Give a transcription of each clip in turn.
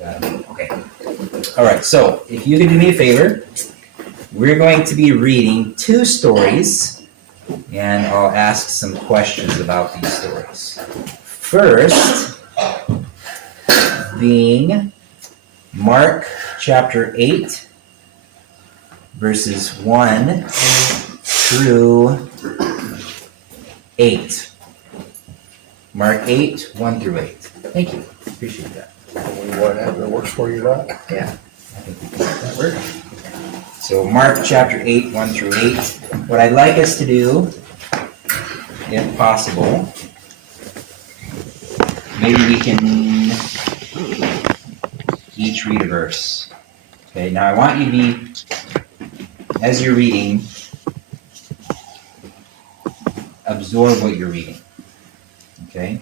Okay. All right, so if you can do me a favor, we're going to be reading 2 stories, and I'll ask some questions about these stories. First, being Mark chapter 8, verses 1 through 8. Mark 8, 1 through 8. Thank you. Appreciate that. Whatever works for you, that. Yeah, I think we can make that work. So Mark chapter 8, 1 through 8. What I'd like us to do, if possible, maybe we can each read a verse. Okay, now I want you to be, as you're reading, absorb what you're reading. Okay?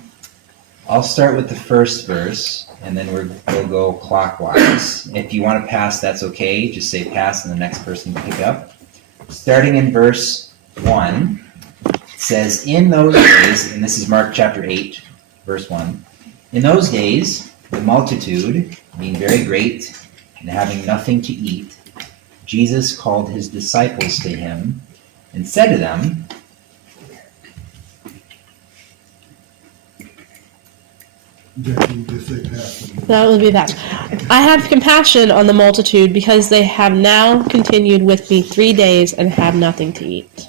I'll start with the first verse, and then we'll go clockwise. If you want to pass, that's okay. Just say pass, and the next person can pick up. Starting in verse 1, it says, in those days, and this is Mark chapter 8, verse 1, in those days, the multitude, being very great, and having nothing to eat, Jesus called his disciples to him, and said to them, that would be that. I have compassion on the multitude because they have now continued with me 3 days and have nothing to eat.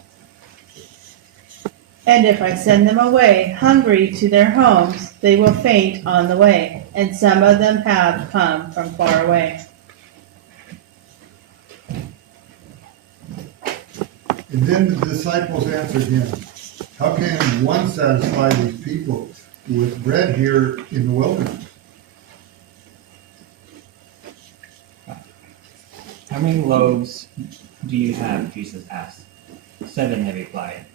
And if I send them away hungry to their homes, they will faint on the way, and some of them have come from far away. And then the disciples answered him, how can one satisfy these people with bread here in the wilderness? How many loaves do you have? Jesus asked. 7, they replied.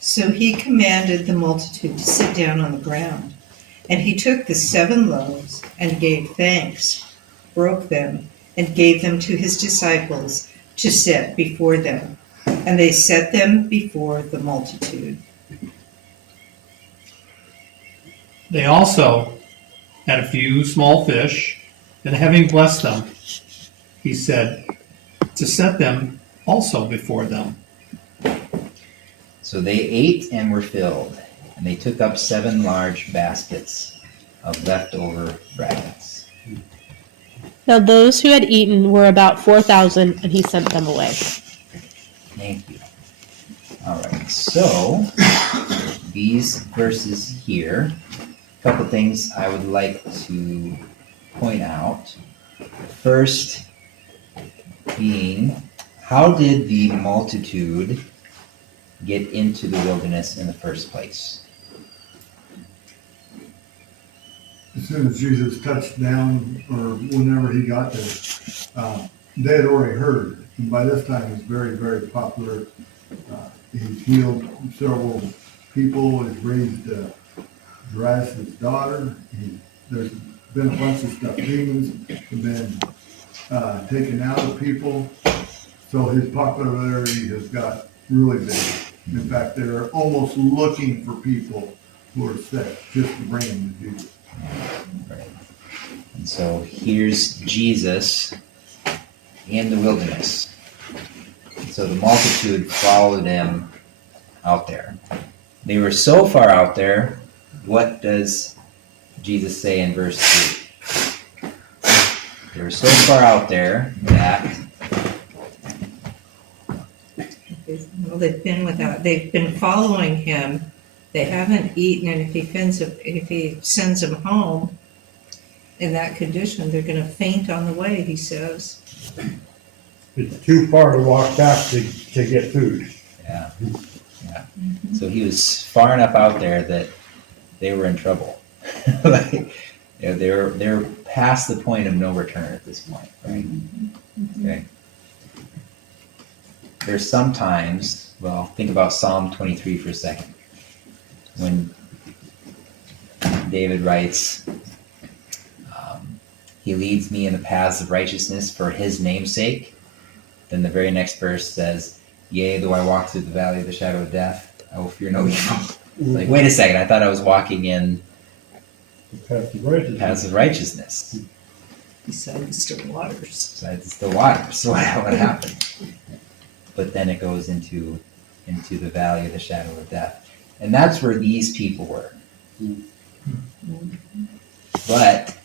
So he commanded the multitude to sit down on the ground. And he took the 7 loaves and gave thanks, broke them, and gave them to his disciples to set before them. And they set them before the multitude. They also had a few small fish, and having blessed them, he said to set them also before them. so they ate and were filled, and they took up 7 large baskets of leftover fragments. Now those who had eaten were about 4,000, and he sent them away. Thank you. All right, so these verses here, a couple things I would like to point out. First being, how did the multitude get into the wilderness in the first place? As soon as Jesus touched down, or whenever he got there, they had already heard. And by this time, he's very, very popular. He's healed several people. He's raised Jairus' daughter. There's been a bunch of stuff. Demons have been taken out of people. So his popularity has got really big. In fact, they're almost looking for people who are sick just to bring them to Jesus. Right. And so here's Jesus in the wilderness. So the multitude followed him out there. They were so far out there, what does Jesus say in verse 3? They were so far out there that Well, they've been following him. They haven't eaten, and if he sends them home in that condition, they're going to faint on the way, he says. It's too far to walk back to get food. Yeah. Mm-hmm. So he was far enough out there that they were in trouble. They're past the point of no return at this point, right? Mm-hmm. Okay. There's sometimes, think about Psalm 23 for a second. When David writes, he leads me in the paths of righteousness for his name's sake. Then the very next verse says, yea, though I walk through the valley of the shadow of death, I will fear no evil. Like, wait a second, I thought I was walking in Path of righteousness. paths of righteousness. Beside the still waters. Besides the still water. So what happened? But then it goes into the valley of the shadow of death. And that's where these people were. But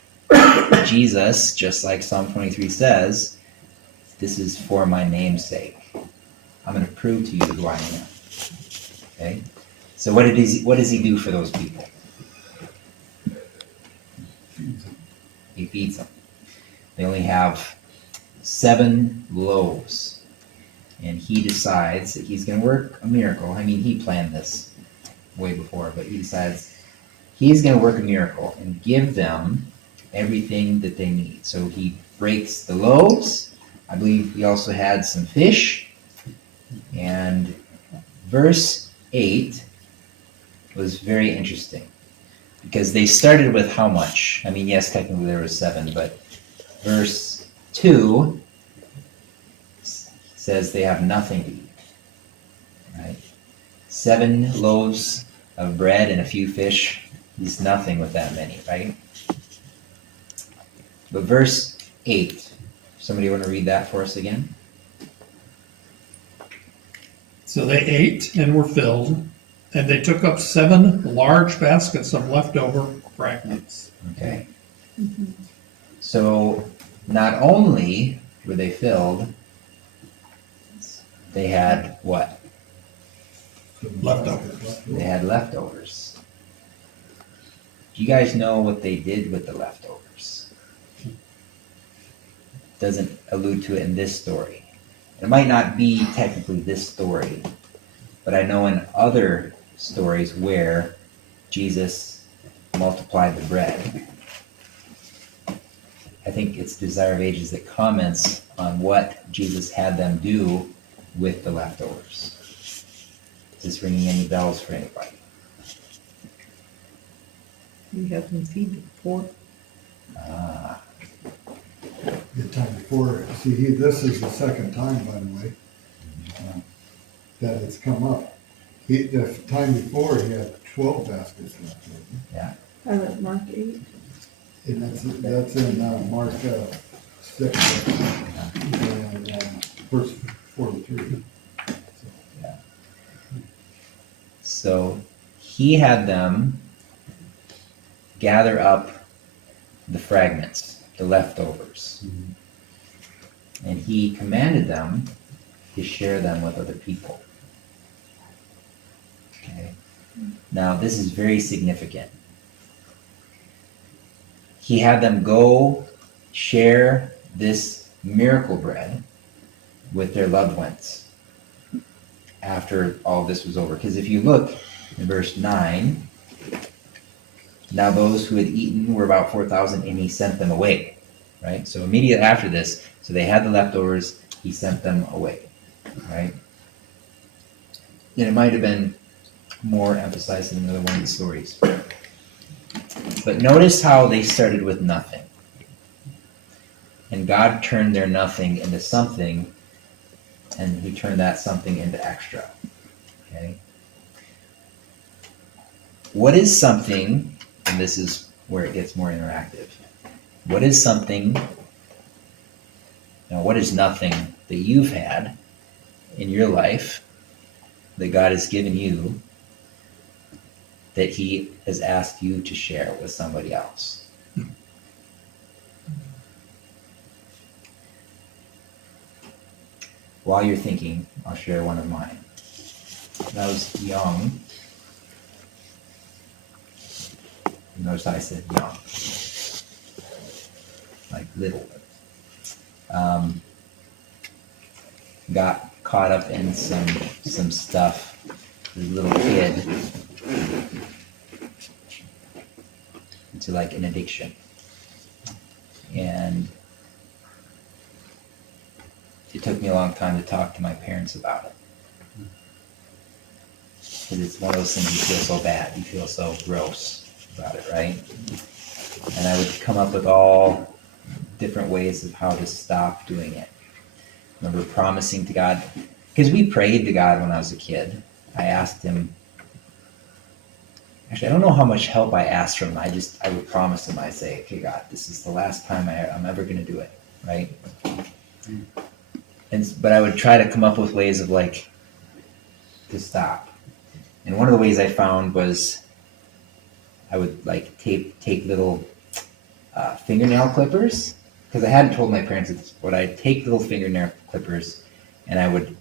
Jesus, just like Psalm 23 says, this is for my name's sake. I'm going to prove to you who I am. Okay? So what does he do for those people? He feeds them. They only have 7 loaves. And he decides that he's going to work a miracle. I mean, he planned this way before, but he decides he's going to work a miracle and give them everything that they need. So he breaks the loaves. I believe he also had some fish. And verse 8 was very interesting because they started with how much? I mean, yes, technically there was 7, but verse 2 says they have nothing to eat, right? 7 loaves of bread and a few fish is nothing with that many, right? But verse 8, somebody want to read that for us again? So they ate and were filled, and they took up 7 large baskets of leftover fragments. Okay. So not only were they filled, they had what? Leftovers. They had leftovers. Do you guys know what they did with the leftovers? Doesn't allude to it in this story. It might not be technically this story, but I know in other stories where Jesus multiplied the bread. I think it's Desire of Ages that comments on what Jesus had them do with the leftovers. Is this ringing any bells for anybody? We have them feed the poor. Ah, The time before, see, this is the second time, by the way, that it's come up. The time before, he had 12 baskets left over. I went Mark 8. And that's in Mark 6 and verse 43. so he had them gather up the fragments, the leftovers. And he commanded them to share them with other people. Okay. Now, this is very significant. He had them go share this miracle bread with their loved ones after all this was over. Because if you look in verse 9, now those who had eaten were about 4,000, and he sent them away. Right? So immediately after this, so they had the leftovers, he sent them away. Right? And it might have been more emphasized in another one of the stories. But notice how they started with nothing. And God turned their nothing into something, and he turned that something into extra. Okay? What is something, and this is where it gets more interactive, what is something, what is nothing that you've had in your life that God has given you that he has asked you to share with somebody else? While you're thinking, I'll share one of mine. When I was young, notice I said young, like little. Got caught up in some stuff as a little kid, into like an addiction. And it took me a long time to talk to my parents about it. Because it's one of those things you feel so bad, you feel so gross about it, right? And I would come up with all different ways of how to stop doing it. I remember promising to God, because we prayed to God when I was a kid. I asked him, actually, I don't know how much help I asked from him. I would promise him, I say, okay, God, this is the last time I'm ever going to do it, right? But I would try to come up with ways of like, to stop. And one of the ways I found was I would like take little fingernail clippers, because I hadn't told my parents this, but I'd take little fingernail clippers and I would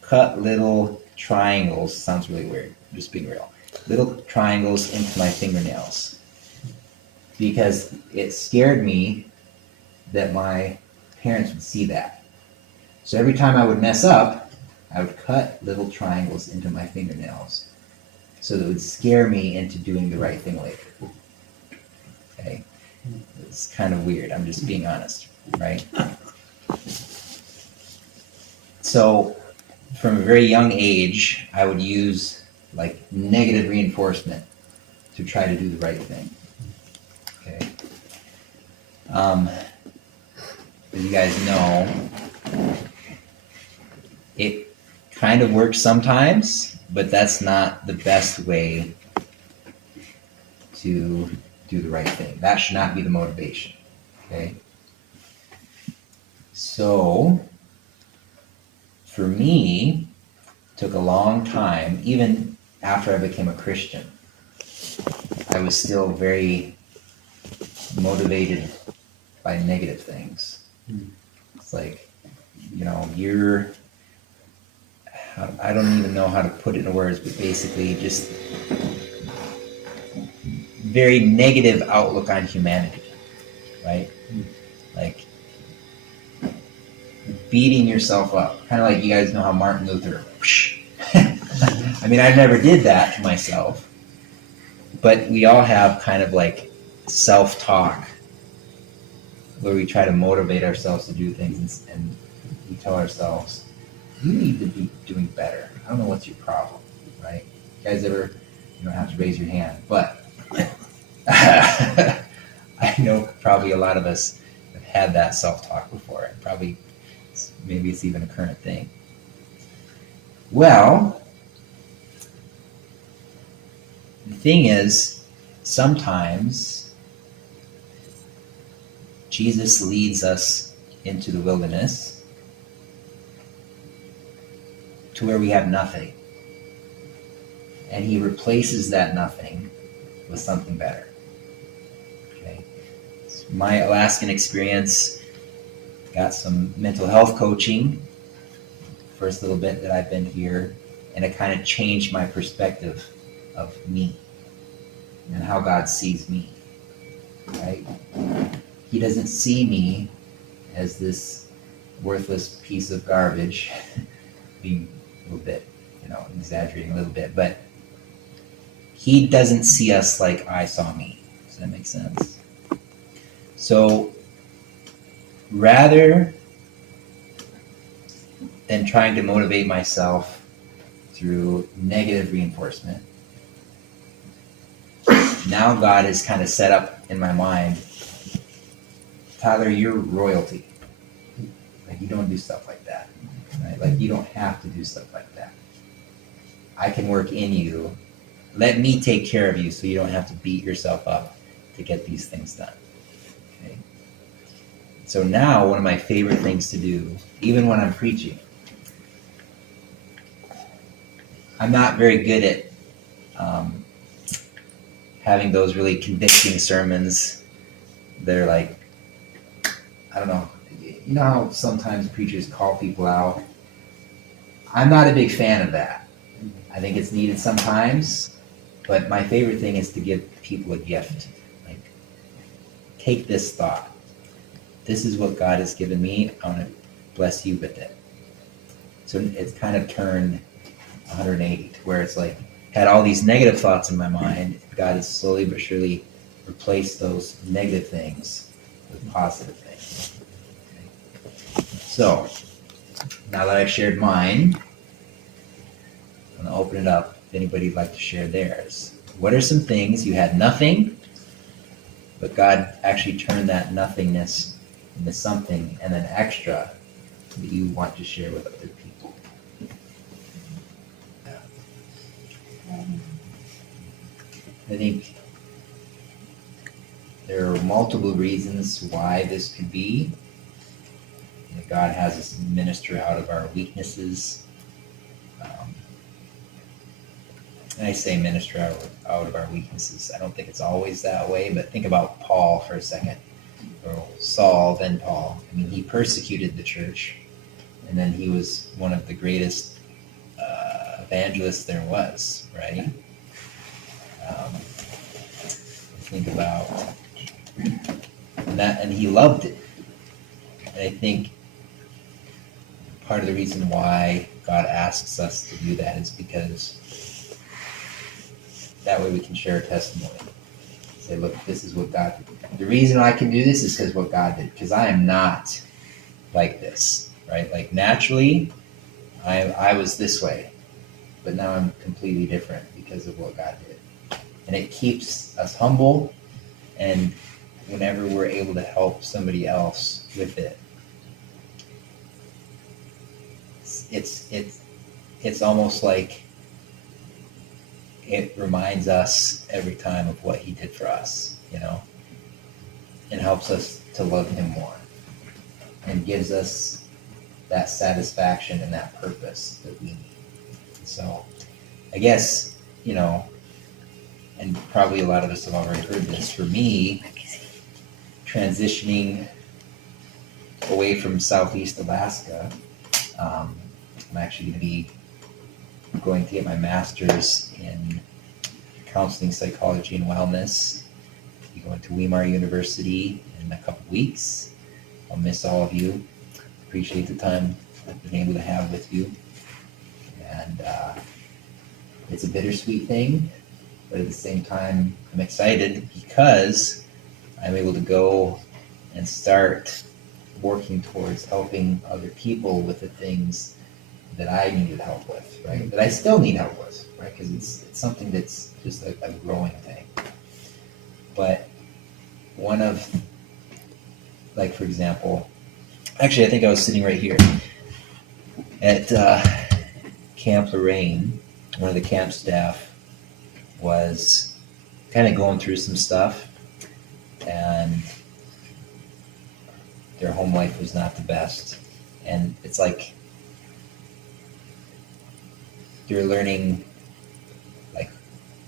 cut little triangles. Sounds really weird, just being real. Little triangles into my fingernails, because it scared me that my parents would see that. So every time I would mess up, I would cut little triangles into my fingernails, so that it would scare me into doing the right thing later. Okay? It's kind of weird. I'm just being honest, right? So from a very young age, I would use like negative reinforcement to try to do the right thing. Okay. As you guys know, it kind of works sometimes, but that's not the best way to do the right thing. That should not be the motivation. Okay. So for me, it took a long time, even after I became a Christian, I was still very motivated by negative things. It's like, you know, I don't even know how to put it in words, but basically just very negative outlook on humanity, right? Like beating yourself up, kind of like you guys know how Martin Luther, I mean, I never did that to myself, but we all have kind of like self-talk where we try to motivate ourselves to do things, and we tell ourselves, you need to be doing better. I don't know what's your problem, right? You guys ever, you don't have to raise your hand, but I know probably a lot of us have had that self-talk before, and probably maybe it's even a current thing. Well, the thing is, sometimes Jesus leads us into the wilderness to where we have nothing, and he replaces that nothing with something better. Okay, so my Alaskan experience, got some mental health coaching first little bit that I've been here, and it kind of changed my perspective of me and how God sees me, right? He doesn't see me as this worthless piece of garbage, being a little bit, exaggerating a little bit, but he doesn't see us like I saw me. Does that make sense? So rather than trying to motivate myself through negative reinforcement, now God has kind of set up in my mind, Tyler, you're royalty. Like, you don't do stuff like that, right? Like, you don't have to do stuff like that. I can work in you. Let me take care of you so you don't have to beat yourself up to get these things done. Okay? So now, one of my favorite things to do, even when I'm preaching, I'm not very good at having those really convicting sermons that are like, I don't know, you know how sometimes preachers call people out? I'm not a big fan of that. I think it's needed sometimes, but my favorite thing is to give people a gift. Like, take this thought. This is what God has given me. I want to bless you with it. So it's kind of turned 180 to where it's like, had all these negative thoughts in my mind. God has slowly but surely replaced those negative things with positive things. Okay. So, now that I've shared mine, I'm going to open it up if anybody'd like to share theirs. What are some things you had nothing, but God actually turned that nothingness into something and then extra that you want to share with other people? I think there are multiple reasons why this could be. You know, God has us minister out of our weaknesses. And I say minister out of our weaknesses. I don't think it's always that way, but think about Paul for a second. Or Saul, then Paul. I mean, he persecuted the church, and then he was one of the greatest evangelists there was, right? Think about that, and he loved it. And I think part of the reason why God asks us to do that is because that way we can share a testimony. Say, look, this is what God did. The reason I can do this is because what God did. Because I am not like this, right? Like naturally, I was this way, but now I'm completely different because of what God did. And it keeps us humble, and whenever we're able to help somebody else with it, it's almost like it reminds us every time of what he did for us, you know, and helps us to love him more, and gives us that satisfaction and that purpose that we need. So I guess, you know, and probably a lot of us have already heard this, for me, transitioning away from Southeast Alaska, I'm actually going to be going to get my master's in counseling, psychology, and wellness. I'll be going to Weimar University in a couple weeks. I'll miss all of you. Appreciate the time I've been able to have with you. And it's a bittersweet thing, but at the same time, I'm excited because I'm able to go and start working towards helping other people with the things that I needed help with, right? That I still need help with, right? Because it's something that's just a growing thing. But one of, like, for example, actually, I think I was sitting right here at Camp Lorraine. One of the camp staff was kind of going through some stuff, and their home life was not the best. And it's like they're learning, like,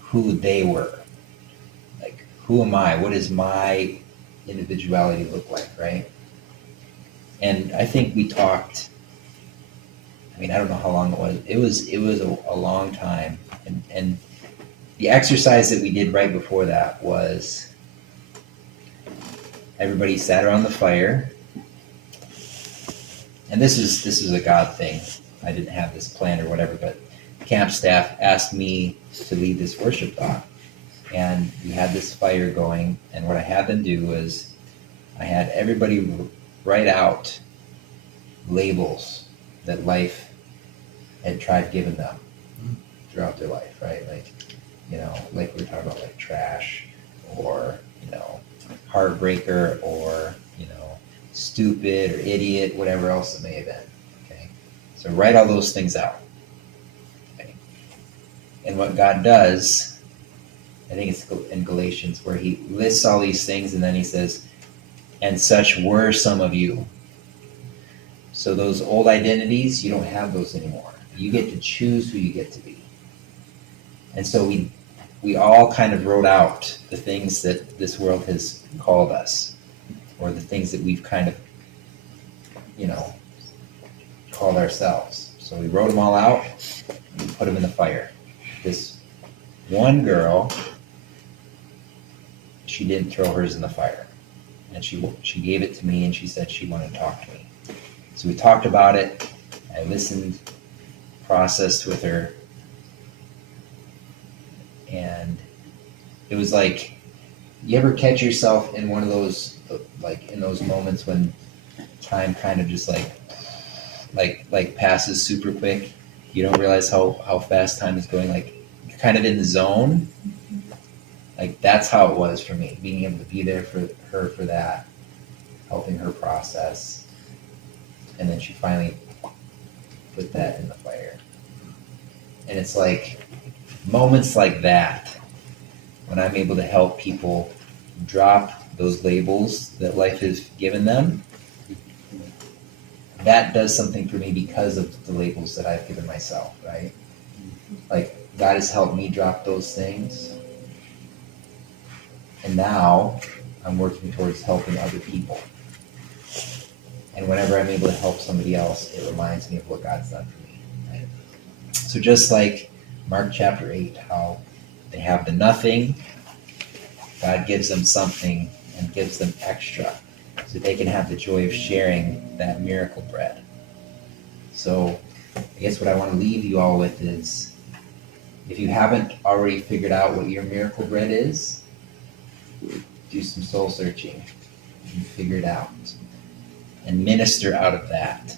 who they were. Like, who am I? What does my individuality look like, right? And I think we talked, I mean, I don't know how long it was. It was a long time. And the exercise that we did right before that was everybody sat around the fire. And this is a God thing. I didn't have this planned or whatever, but camp staff asked me to lead this worship talk. And we had this fire going, and what I had them do was I had everybody write out labels that life had tried giving them throughout their life, right? Like, you know, like we were talking about, like trash, or, you know, heartbreaker, or, you know, stupid or idiot, whatever else it may have been. Okay, so write all those things out. Okay, and what God does, I think it's in Galatians, where he lists all these things, and then he says, and such were some of you. So those old identities, you don't have those anymore. You get to choose who you get to be. And so we all kind of wrote out the things that this world has called us, or the things that we've kind of, you know, called ourselves. So we wrote them all out, and we put them in the fire. This one girl, she didn't throw hers in the fire. And she gave it to me, and she said she wanted to talk to me. So we talked about it. I listened, processed with her. And it was like, you ever catch yourself in one of those, like in those moments when time kind of just like passes super quick. You don't realize how fast time is going. Like, you're kind of in the zone. Like, that's how it was for me, being able to be there for her for that, helping her process. And then she finally put that in the fire. And it's like moments like that when I'm able to help people drop those labels that life has given them, that does something for me because of the labels that I've given myself, right? Like, God has helped me drop those things. And now I'm working towards helping other people. And whenever I'm able to help somebody else, it reminds me of what God's done for me. Right? So just like Mark chapter 8, how they have the nothing, God gives them something and gives them extra so they can have the joy of sharing that miracle bread. So I guess what I want to leave you all with is, if you haven't already figured out what your miracle bread is, do some soul searching and figure it out and minister out of that.